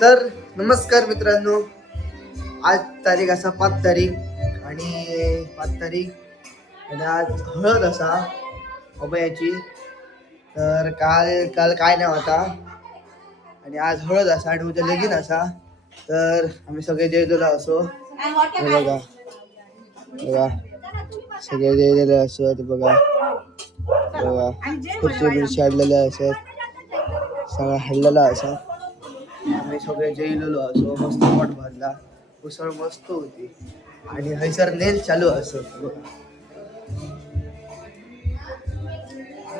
तर नमस्कार मित्रांनो, आज तारीख असा 5 तारीख आणि 5 तारीख आणि आज हळद असा अभयाची. तर काल काल काय नाव होता आणि आज हळद असा आणि उद्या लगीन असा. तर आम्ही सगळे जेवलेलो असो. हे बघा बघा सगळे जेवलेले असत. बघा बघा खुर्ची बिर्ची हाडलेल्या असत, सगळा हल्लेला असा. आम्ही सगळे जेवलेलो असो. मस्त पोट भरला, उसळ मस्त होती आणि हयसर नेल चालू असत.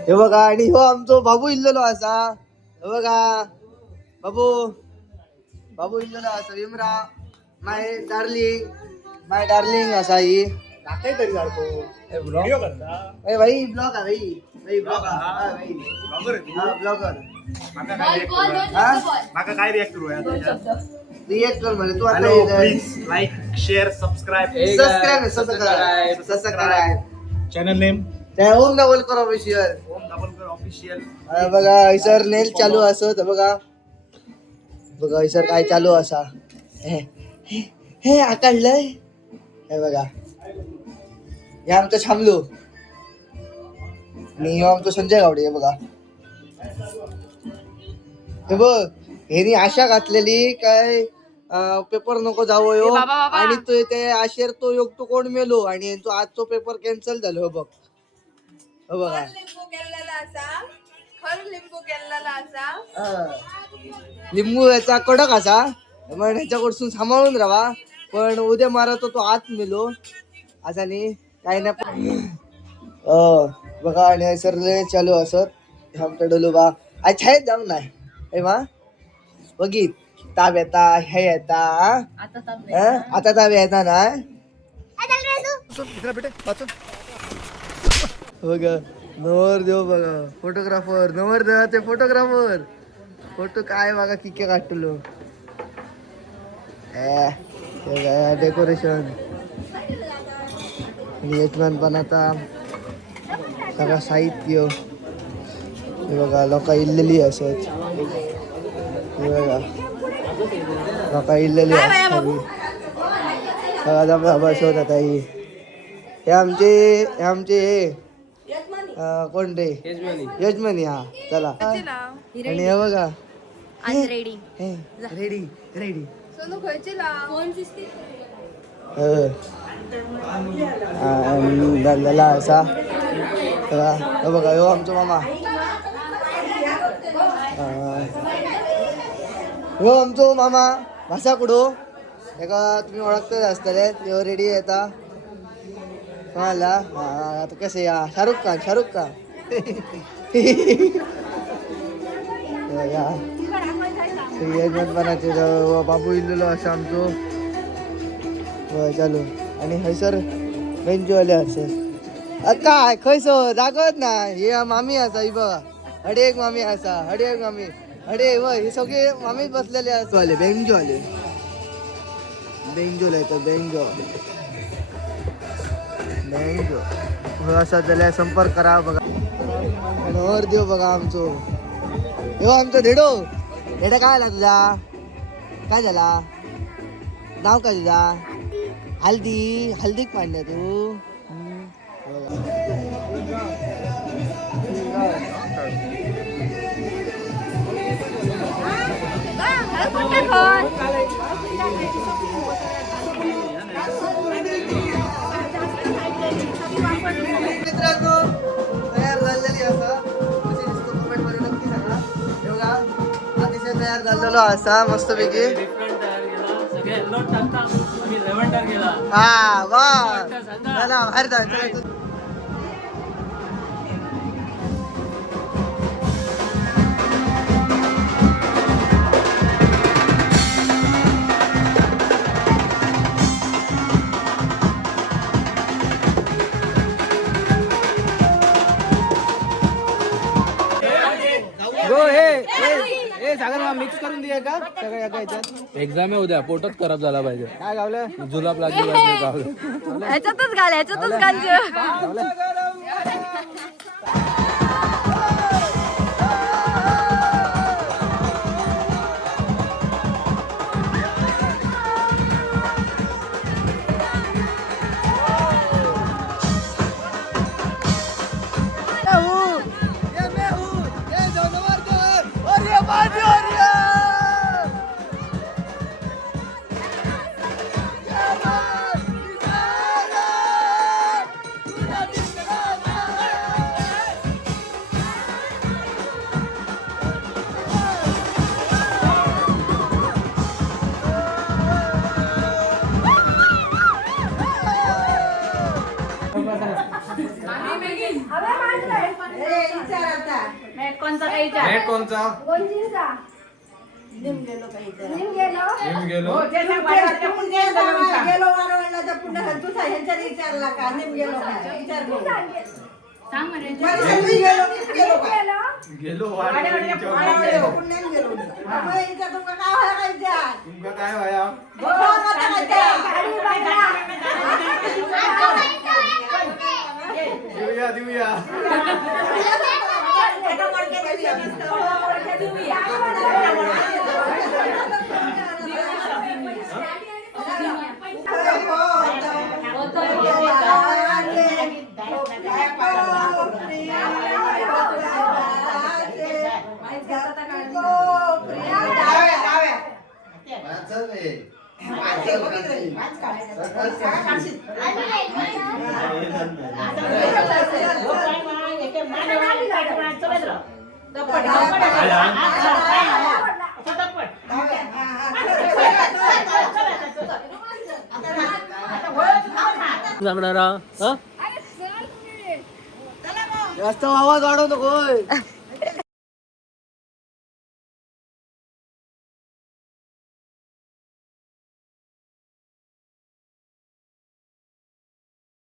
हे बघा आणि हो आमचो बाबू इल्लेलो असा. हे बघा बाबू बाबू इल्लेलो असा. विमरा माय डार्लिंग असा ही तरी सारखो. व्हिडिओ करता भाई, ब्लॉग आहे भाई, ब्लॉग आहे ब्लॉगर. माका काय रिॲक्ट करूया रिएक्ट कर म्हणे तू. हॅलो, आता please like share subscribe subscribe channel name त्या ओम डबलकर ऑफिशियल. ओम दाभोलकर ऑफिशियल. बघा हयसर नेल चालू असत. बघा बघा हयसर काय चालू असा. हे आकाडलंय. हे बघा हे आमचं छामलो आणि हो आमचं संजय गावडे. हे बघा हे बघ ह्यानी आशा घातलेली काय पेपर नको जावं यो आणि तो ते आशेर तो योग तो कोण मेलो आणि तो आजचो पेपर कॅन्सल झालो. हो बघ हो बघा लिंबू याचा कडक असा पण ह्याच्याकडसून सांभाळून राहा. पण उद्या मारा तो आत मेलो असा नाही काही नाही. बघा आणि सर चालू असत आमच्या डोलूबा आज छायेत जाऊ नाही. हे मा बघित ताब येता हे येता आता ताब येता ना. बघा नवर देव बघा फोटोग्राफर नवर देवाचे फोटोग्राफर. फोटो काय बघा किके काढलो. डेकोरेशन यजमान पण आता सगळं साहित्य. हे बघा लोक इल्लेली असत. हे बघा लोक इल्लेली असतात. बसवत आता ही हे आमचे कोण रे यजमानी. हा चला आणि हे बघा रेडी रेडी रेडी झालेला असा. हे बघा हो आमचा मामा. हो आमचो मामा भाषा कुडो एका तुम्ही ओळखतच असतले. तो रेडी येता कोणाला. आता कसे या शाहरुख खान यजमानपणाचे बाबू इल्लेलो असं आमचो चालू. आणि हयसर बेंचवाले असत. काय खयसो जागत ना. हे मामी असा ही बघा हडे एक मामी असा हडे एक मामी हडे व हे सगळे मामीच बसलेले असले. बेंजोवाले येतो बेंजो असा त्याला संपर्क करा. बघा वर देव बघा आमचो हो आमचं धेडो काय आला तुझा. काय झाला नाव काय तुझा. हल्दीक पाडल्या तू. मित्रांनो तयार झालेली असा कमेंट मध्ये नक्की सांगा. हे बघा अतिशय तयार झालेलो असा मस्तपैकी. हा वा चला बाहेर जायचं. सगळं मिक्स करून दे का सगळं एका ह्याच्यात. एक्झाम आहे उद्या पोटच खराब झाला पाहिजे. काय गावलं जुलाब लागली पाहिजे गावलं. ह्याच्यातच घाल. कोणचा निम गेलो गेलो तुमका काय व्हाया देऊया जमणारा जास्त आवाज वाढव नको